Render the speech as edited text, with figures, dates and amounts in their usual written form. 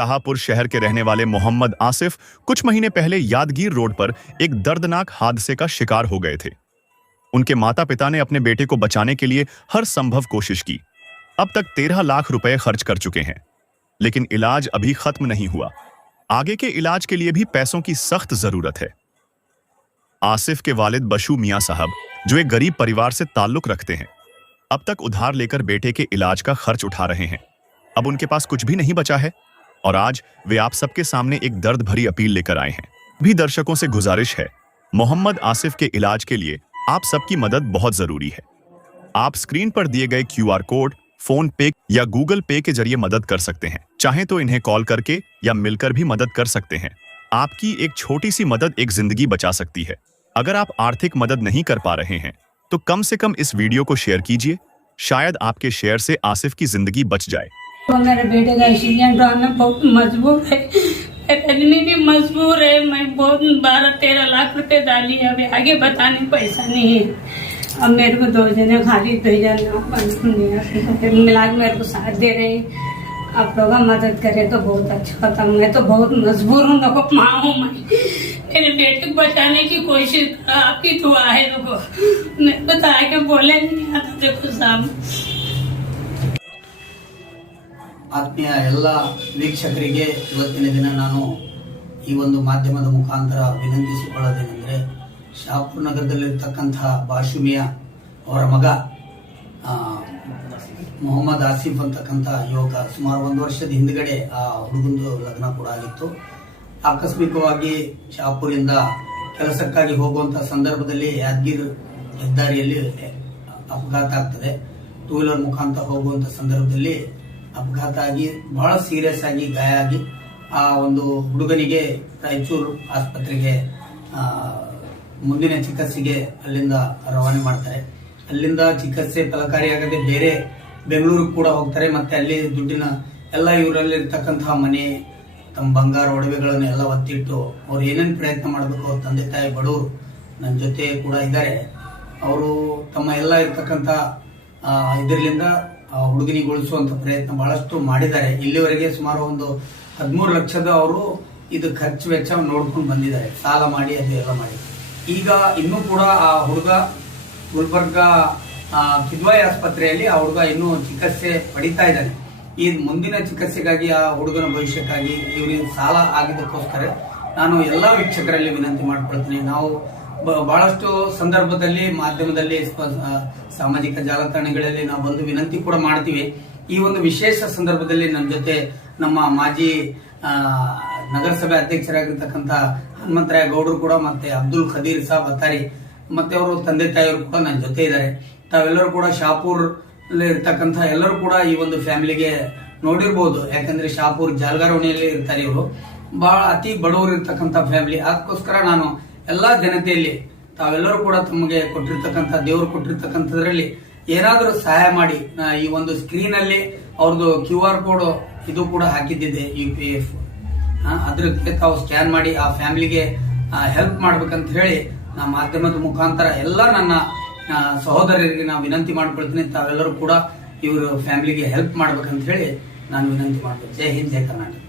शाहपुर शहर के रहने वाले मोहम्मद आसिफ कुछ महीने पहले यादगीर रोड पर एक दर्दनाक हादसे का शिकार हो गए थे। उनके माता पिता ने अपने बेटे को बचाने के लिए हर संभव कोशिश की। अब तक 13 लाख रुपए खर्च कर चुके हैं, लेकिन इलाज अभी खत्म नहीं हुआ। आगे के इलाज के लिए भी पैसों की सख्त जरूरत है। आसिफ के वालिद बशू मियां साहब, जो एक गरीब परिवार से ताल्लुक रखते हैं, अब तक उधार लेकर बेटे के इलाज का खर्च उठा रहे हैं। अब उनके पास कुछ भी नहीं बचा है और आज वे आप सबके सामने एक दर्द भरी अपील लेकर आए हैं। भी दर्शकों से गुजारिश है, मोहम्मद आसिफ के इलाज के लिए आप सबकी मदद बहुत जरूरी है। आप स्क्रीन पर दिए गए QR कोड, फोन पे या गूगल पे के जरिए मदद कर सकते हैं। चाहे तो इन्हें कॉल करके या मिलकर भी मदद कर सकते हैं। आपकी एक छोटी सी मदद एक जिंदगी बचा सकती है। अगर आप आर्थिक मदद नहीं कर पा रहे हैं तो कम से कम इस वीडियो को शेयर कीजिए। शायद आपके शेयर से आसिफ की जिंदगी बच जाए। तो मेरे बेटे का एक्सीडेंट होना बहुत मजबूर है, आदमी भी मजबूर है। मैं बहुत 12-13 लाख रुपए डाली है, अभी आगे बताने पैसा नहीं है। अब मेरे को 2 जने खाली 2 जने मिला के मेरे को साथ दे रहे हैं। आप लोग मदद करें तो बहुत अच्छा होता। मैं तो बहुत मजबूर हूँ, लोगों माँ हूँ। मैं मेरे बेटे को बचाने की कोशिश कर, आपकी दुआ है। लोगों मेरे को तो आगे बोले नहीं आता। देखो साहब, ಆತ್ಮೀಯ ಎಲ್ಲ ವೀಕ್ಷಕರಿಗೆ ಇವತ್ತಿನ ದಿನ ನಾನು ಈ ಒಂದು ಮಾಧ್ಯಮದ ಮುಖಾಂತರ ವಿನಂತಿಸಿಕೊಳ್ಳೋದೇನೆಂದರೆ, ಶಾಹಪುರ ನಗರದಲ್ಲಿರ್ತಕ್ಕಂತಹ ಬಾಷು ಮಿಯಾ ಅವರ ಮಗ ಮೊಹಮ್ಮದ್ ಆಸಿಫ್ ಅಂತಕ್ಕಂಥ ಯುವಕ ಸುಮಾರು 1 ವರ್ಷದ ಹಿಂದ್ಗಡೆ ಆ ಹುಡುಗಂದು ಲಗ್ನ ಕೂಡ ಆಗಿತ್ತು. ಆಕಸ್ಮಿಕವಾಗಿ ಶಾಹಪುರಿಂದ ಕೆಲಸಕ್ಕಾಗಿ ಹೋಗುವಂತಹ ಸಂದರ್ಭದಲ್ಲಿ ಯಾದಗಿರಿ ಹೆದ್ದಾರಿಯಲ್ಲಿ ಅಪಘಾತ ಆಗ್ತದೆ. 2 ವೀಲರ್ ಮುಖಾಂತರ ಹೋಗುವಂತ ಸಂದರ್ಭದಲ್ಲಿ ಅಪಘಾತ ಆಗಿ ಬಹಳ ಸೀರಿಯಸ್ ಆಗಿ ಗಾಯ ಆಗಿ ಆ ಒಂದು ಹುಡುಗನಿಗೆ ರಾಯಚೂರು ಆಸ್ಪತ್ರೆಗೆ ಮುಂದಿನ ಚಿಕಿತ್ಸೆಗೆ ಅಲ್ಲಿಂದ ರವಾನೆ ಮಾಡ್ತಾರೆ. ಅಲ್ಲಿಂದ ಚಿಕಿತ್ಸೆ ಫಲಕಾರಿಯಾಗದೆ ಬೇರೆ ಬೆಂಗಳೂರು ಕೂಡ ಹೋಗ್ತಾರೆ. ಮತ್ತೆ ಅಲ್ಲಿ ದುಡ್ಡಿನ ಎಲ್ಲ ಇವರಲ್ಲಿ ಇರ್ತಕ್ಕಂತಹ ಮನೆ, ತಮ್ಮ ಬಂಗಾರ ಒಡವೆಗಳನ್ನು ಎಲ್ಲ ಒತ್ತಿಟ್ಟು ಅವ್ರು ಏನೇನು ಪ್ರಯತ್ನ ಮಾಡಬೇಕು, ಅವ್ರ ತಂದೆ ತಾಯಿ ಬಡವರು ನನ್ನ ಜೊತೆ ಕೂಡ ಇದ್ದಾರೆ. ಅವರು ತಮ್ಮ ಎಲ್ಲ ಇರ್ತಕ್ಕಂಥ ಇದರಿಂದ ಹುಡುಗನಿಗೆ ಉಳಿಸುವಂತ ಪ್ರಯತ್ನ ಬಹಳಷ್ಟು ಮಾಡಿದ್ದಾರೆ. ಇಲ್ಲಿವರೆಗೆ ಸುಮಾರು ಒಂದು 13 ಲಕ್ಷದ ಅವರು ಇದು ಖರ್ಚು ವೆಚ್ಚ ನೋಡ್ಕೊಂಡು ಬಂದಿದ್ದಾರೆ, ಸಾಲ ಮಾಡಿ ಅದು ಎಲ್ಲ ಮಾಡಿ. ಈಗ ಇನ್ನೂ ಕೂಡ ಆ ಹುಡುಗ ಗುಲ್ಬರ್ಗ ಕಿದ್ವಾಯಿ ಆಸ್ಪತ್ರೆಯಲ್ಲಿ ಆ ಹುಡುಗ ಇನ್ನೂ ಚಿಕಿತ್ಸೆ ಪಡಿತಾ ಇದ್ದಾನೆ. ಈ ಮುಂದಿನ ಚಿಕಿತ್ಸೆಗಾಗಿ ಆ ಹುಡುಗನ ಭವಿಷ್ಯಕ್ಕಾಗಿ ಇವರಿಗೆ ಸಾಲ ಆಗಿದ್ದಕ್ಕೋಸ್ಕರ ನಾನು ಎಲ್ಲಾ ವೀಕ್ಷಕರಲ್ಲಿ ವಿನಂತಿ ಮಾಡ್ಕೊಳ್ತೀನಿ. ನಾವು ಬಹಳಷ್ಟು ಸಂದರ್ಭದಲ್ಲಿ ಮಾಧ್ಯಮದಲ್ಲಿ ಸಾಮಾಜಿಕ ಜಾಲತಾಣಗಳಲ್ಲಿ ನಾವು ಬಂದು ವಿನಂತಿ ಕೂಡ ಮಾಡ್ತೀವಿ. ಈ ಒಂದು ವಿಶೇಷ ಸಂದರ್ಭದಲ್ಲಿ ನನ್ನ ಜೊತೆ ನಮ್ಮ ಮಾಜಿ ನಗರಸಭೆ ಅಧ್ಯಕ್ಷರಾಗಿರ್ತಕ್ಕಂಥ ಹನುಮಂತರಾಯ ಗೌಡರು ಕೂಡ, ಮತ್ತೆ ಅಬ್ದುಲ್ ಖದೀರ್ ಸಾಬ್ ಅತ್ತಾರಿ, ಮತ್ತೆ ಅವರು ತಂದೆ ತಾಯಿಯವರು ಕೂಡ ನನ್ನ ಜೊತೆ ಇದ್ದಾರೆ. ತಾವೆಲ್ಲರೂ ಕೂಡ ಶಾಹಪುರ್ ಇರ್ತಕ್ಕಂಥ ಎಲ್ಲರೂ ಕೂಡ ಈ ಒಂದು ಫ್ಯಾಮಿಲಿಗೆ ನೋಡಿರ್ಬೋದು. ಯಾಕಂದ್ರೆ ಶಾಹಪುರ್ ಜಾಲ್ಗಾರೋಣಿಯಲ್ಲಿ ಇರ್ತಾರೆ ಇವರು. ಬಹಳ ಅತಿ ಬಡವರು ಇರ್ತಕ್ಕಂಥ ಫ್ಯಾಮಿಲಿ. ಅದಕ್ಕೋಸ್ಕರ ನಾನು ಎಲ್ಲಾ ಜನತೆಯಲ್ಲಿ ತಾವೆಲ್ಲರೂ ಕೂಡ ತಮಗೆ ಕೊಟ್ಟಿರ್ತಕ್ಕಂಥ ದೇವರು ಕೊಟ್ಟಿರ್ತಕ್ಕಂಥದ್ರಲ್ಲಿ ಏನಾದರೂ ಸಹಾಯ ಮಾಡಿ, ಈ ಒಂದು ಸ್ಕ್ರೀನ್ ಅಲ್ಲಿ ಅವ್ರದ್ದು QR ಕೋಡ್ ಇದು ಕೂಡ ಹಾಕಿದ್ದಿದೆ, UPF, ಅದಕ್ಕೆ ತಾವು ಸ್ಕ್ಯಾನ್ ಮಾಡಿ ಆ ಫ್ಯಾಮಿಲಿಗೆ ಹೆಲ್ಪ್ ಮಾಡ್ಬೇಕಂತ ಹೇಳಿ ನಾ ಮಾಧ್ಯಮದ ಮುಖಾಂತರ ಎಲ್ಲ ನನ್ನ ಸಹೋದರರಿಗೆ ನಾವು ವಿನಂತಿ ಮಾಡ್ಕೊಳ್ತೀನಿ. ತಾವೆಲ್ಲರೂ ಕೂಡ ಇವರು ಫ್ಯಾಮಿಲಿಗೆ ಹೆಲ್ಪ್ ಮಾಡ್ಬೇಕಂತ ಹೇಳಿ ನಾನು ವಿನಂತಿ ಮಾಡ್ತೀನಿ. ಜೈ ಹಿಂದ್, ಜೈ ಕರ್ನಾಟಕ.